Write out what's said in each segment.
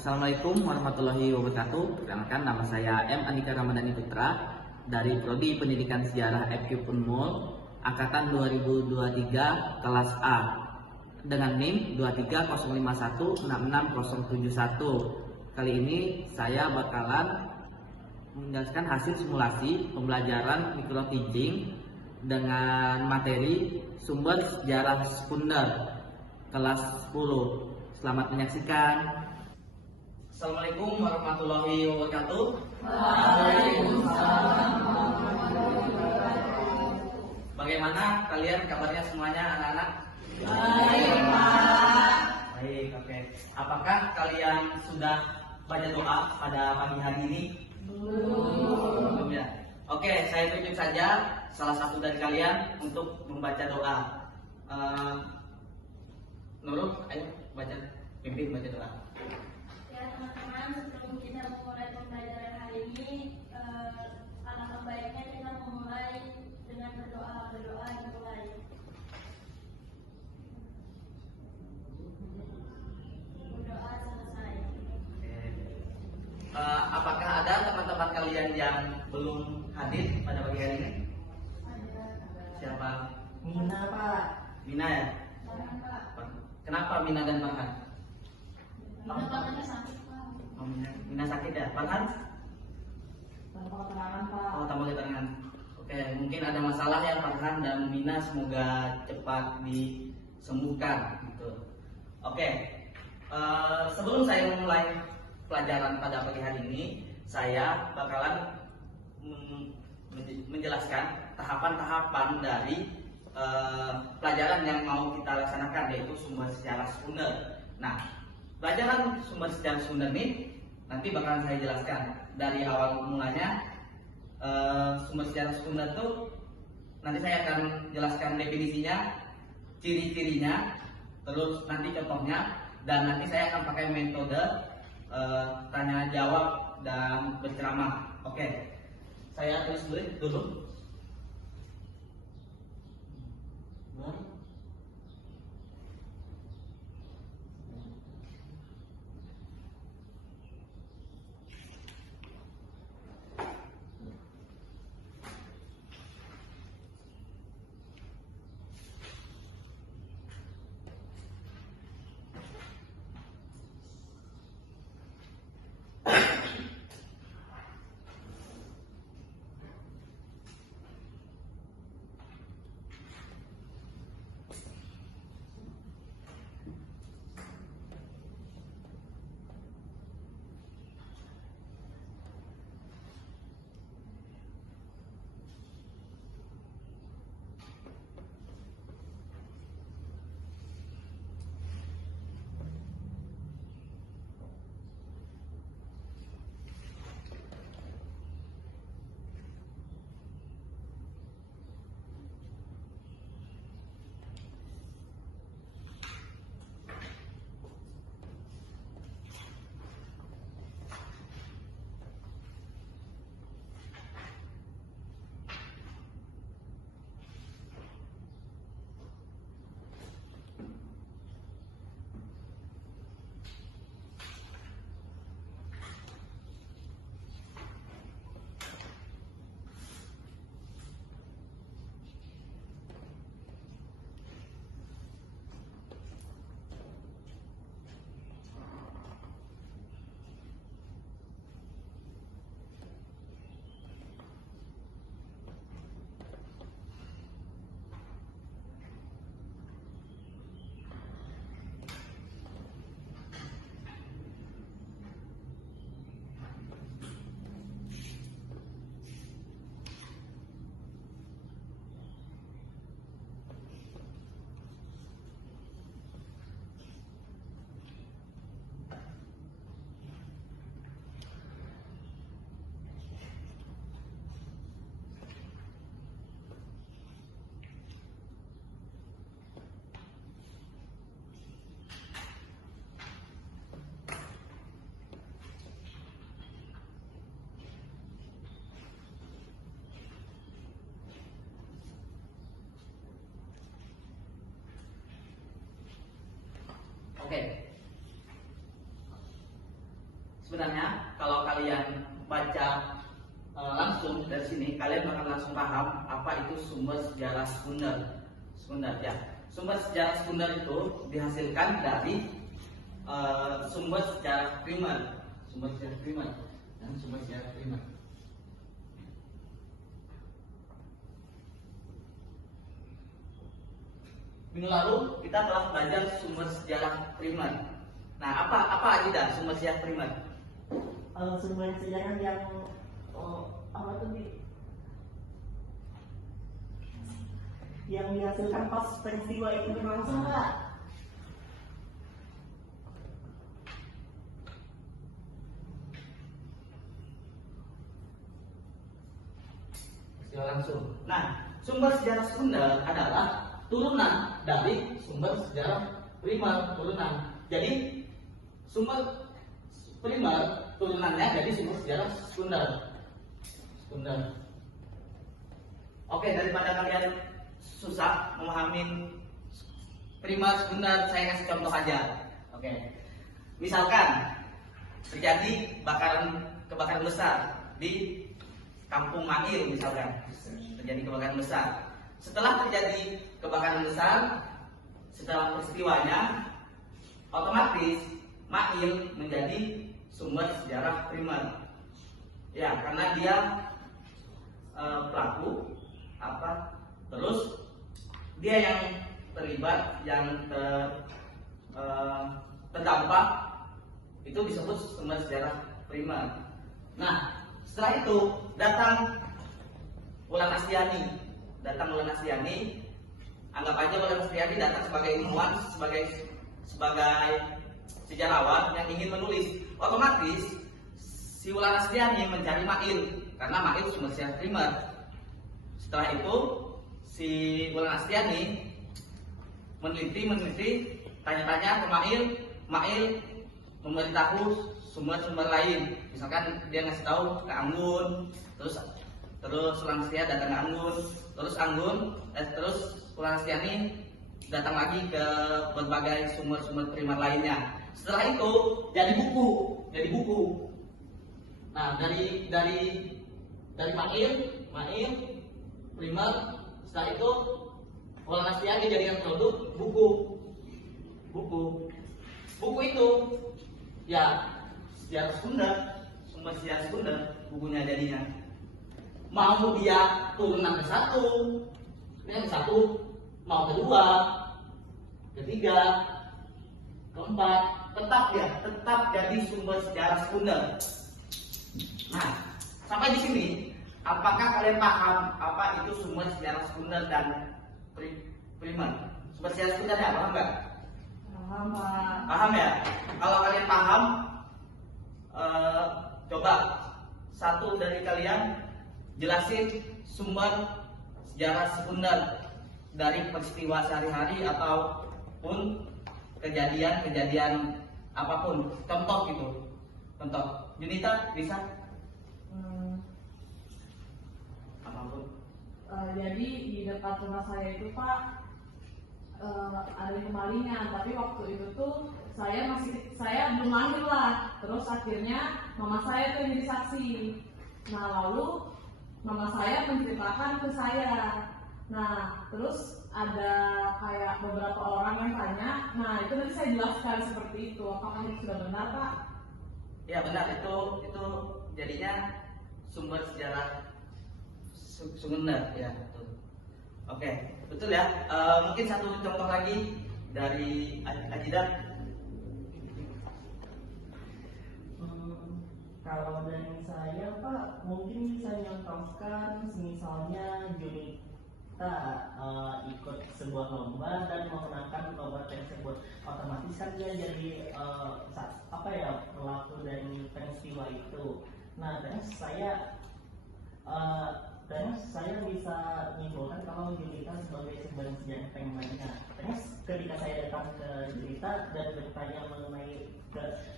Assalamualaikum warahmatullahi wabarakatuh. Perkenalkan, nama saya M. Andika Ramadhani Putra dari Prodi Pendidikan Sejarah FK Unmul Angkatan 2023 kelas A dengan NIM 230516671. Kali ini saya bakalan menjelaskan hasil simulasi pembelajaran microteaching dengan materi sumber sejarah sekunder kelas 10. Selamat menyaksikan. Assalamualaikum warahmatullahi wabarakatuh. Waalaikumsalam. Bagaimana kalian kabarnya semuanya, anak-anak? Baik, Pak. Baik, oke. Apakah kalian sudah baca doa pada pagi hari ini? Belum ya. Oke, saya tunjuk saja salah satu dari kalian untuk membaca doa. Nurul, ayo baca, pimpin baca doa. Ya teman-teman, sebelum kita memulai pembelajaran hari ini, alangkah baiknya kita memulai dengan berdoa dimulai. Berdoa selesai. Apakah ada teman-teman kalian yang belum hadir pada pagi hari ini? Siapa? Mina, Pak. Mina ya? Jangan, Pak. Kenapa Mina dan Farhan? Mana tangannya sakit, Pak? Oh, Mina sakit ya? Farhan? Tanpa keterangan, Pak. Oh, tambah keterangan. Oke, mungkin ada masalah ya Farhan dan Mina, semoga cepat disembuhkan gitu. Oke, sebelum saya memulai pelajaran pada pagi hari ini, saya bakalan menjelaskan tahapan-tahapan dari pelajaran yang mau kita laksanakan, yaitu sumber sejarah sekunder. Nah, pelajaran sumber sejarah sekunder ini nanti bakalan saya jelaskan dari awal mulanya. Sumber sejarah sekunder itu nanti saya akan jelaskan definisinya, ciri-cirinya, terus nanti contohnya, dan nanti saya akan pakai metode tanya jawab dan berceramah. Oke, saya tulis dulu. Oke. sebenarnya kalau kalian baca langsung dari sini, kalian akan langsung paham apa itu sumber sejarah sekunder. Sekunder ya, sumber sejarah sekunder itu dihasilkan dari sumber sejarah primer, sumber sejarah primer dan sumber sejarah primer. Minggu lalu kita telah belajar sumber sejarah primer. Nah, apa aja dah sumber sejarah primer? Sumber sejarah yang apa tuh yang dihasilkan pas peristiwa itu berlangsung, Pak. Peristiwa langsung. Nah, sumber sejarah sekunder adalah turunan dari sumber sejarah primer, turunan. Jadi sumber primer turunannya jadi sumber sejarah sekunder. Sekunder. Oke, daripada kalian susah memahami primer sekunder, saya kasih contoh aja. Oke. Misalkan terjadi kebakaran besar di Kampung Mail misalkan. Terjadi kebakaran besar. Setelah terjadi kebakaran besar, setelah peristiwanya, otomatis Mail menjadi sumber sejarah primer. Ya, karena dia pelaku terus dia yang terlibat, yang terdampak, itu disebut sumber sejarah primer. Nah, setelah itu datang Wulan Astiani, anggap aja Wulan Astiani datang sebagai ilmuwan, sebagai sejarawan yang ingin menulis. Otomatis si Wulan Astiani mencari Mail, karena Mail sumber sejarah primer. Setelah itu si Wulan Astiani meneliti, tanya-tanya ke Mail memberitahu sumber-sumber lain. Misalkan dia ngasih tahu ke Anggun, terus Wulan Astiani datang ke Anggun, terus Wulan Astiani datang lagi ke berbagai sumber-sumber primer lainnya. Setelah itu jadi buku. Nah, dari Mail primer, setelah itu Wulan Astiani jadikan produk buku itu ya sejarah sekunder, sumber sejarah sekunder bukunya jadinya. Mau dia turunan ke satu, mau kedua, ketiga, keempat, tetap jadi sumber sejarah sekunder. Nah, sampai di sini, apakah kalian paham apa itu sumber sejarah sekunder dan primer? Sumber sejarah sekundernya paham nggak? Paham, Pak. Paham ya? Kalau kalian paham, coba satu dari kalian jelasin sumber sejarah sekunder dari peristiwa sehari-hari ataupun kejadian apapun. Contoh gitu. Contoh. Junita bisa? Apapun. Jadi di dekat rumah saya itu, Pak, ada kemalingan, tapi waktu itu tuh saya belum lahir lah. Terus akhirnya mama saya tuh yang jadi saksi. Nah, lalu mama saya menceritakan ke saya. Nah, terus ada kayak beberapa orang yang tanya. Nah, itu nanti saya jelaskan seperti itu. Apakah itu sudah benar, Pak? Ya benar, itu jadinya sumber sejarah sekunder ya. Betul. Oke, betul ya. Mungkin satu contoh lagi dari Ajidat. Kalau dari saya, Pak, mungkin bisa nyontohkan misalnya Junita ikut sebuah lomba dan memenangkan lomba tersebut. Otomatis kan dia jadi pelaku dari peristiwa itu. Nah, dan saya bisa menyimpulkan kalau Junita sebagai sumber sejarah primernya. Terus ketika saya datang ke Junita dan bertanya mengenai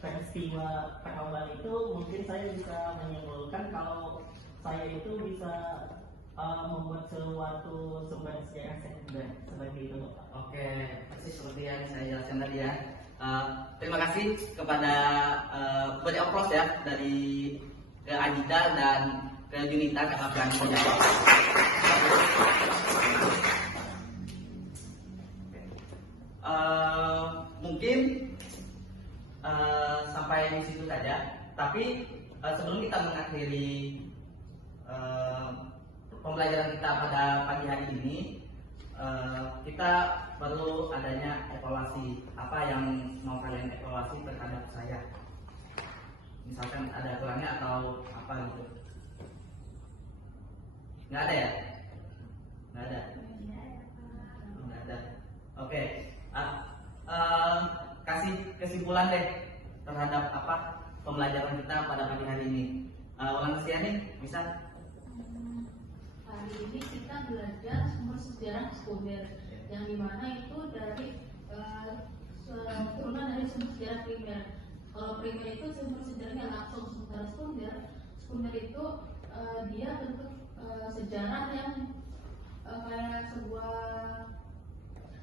peristiwa perlombaan itu, mungkin saya bisa menyimpulkan kalau saya itu bisa membuat suatu sumber sejarah sekunder seperti itu, Pak. Oke, persis seperti yang saya jelaskan tadi ya. Terima kasih kepada beri aplaus ya dari ke Adita dan ke Junita karena berani menjawab. Mungkin sampai di situ saja. Tapi sebelum kita mengakhiri pembelajaran kita pada pagi hari ini, kita perlu adanya evaluasi. Apa yang mau kalian evaluasi terhadap saya? Misalkan ada kurangnya atau apa gitu? Nggak ada ya? Nggak ada. Nggak ada. Oke. Kasih kesimpulan deh terhadap apa pembelajaran kita pada pagi hari ini. Ulang Kristiani bisa? Hari ini kita belajar sumber sejarah sekunder, yang dimana itu dari turunan dari sumber sejarah primer. Kalau primer itu sumber sejarahnya langsung, sementara sekunder itu dia bentuk sejarah yang kayak sebuah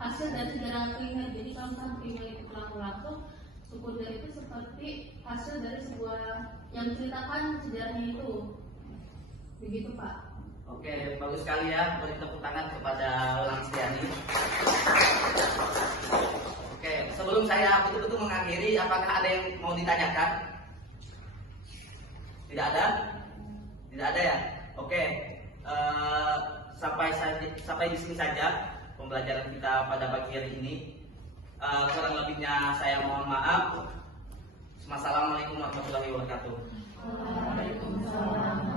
hasil dari sejarah primer. Jadi kalau misalnya primer itu langsung, sekunder itu seperti hasil dari sebuah yang menceritakan sejarahnya itu. Begitu Pak. Oke, bagus sekali ya. Beri tepuk tangan kepada Ulang Kristiani. Oke, sebelum saya betul-betul mengakhiri, apakah ada yang mau ditanyakan? Tidak ada? Tidak ada ya? Oke, sampai di sini saja pembelajaran kita pada pagi hari ini. Kurang lebihnya saya mohon maaf. Wassalamualaikum warahmatullahi wabarakatuh. Waalaikumsalam.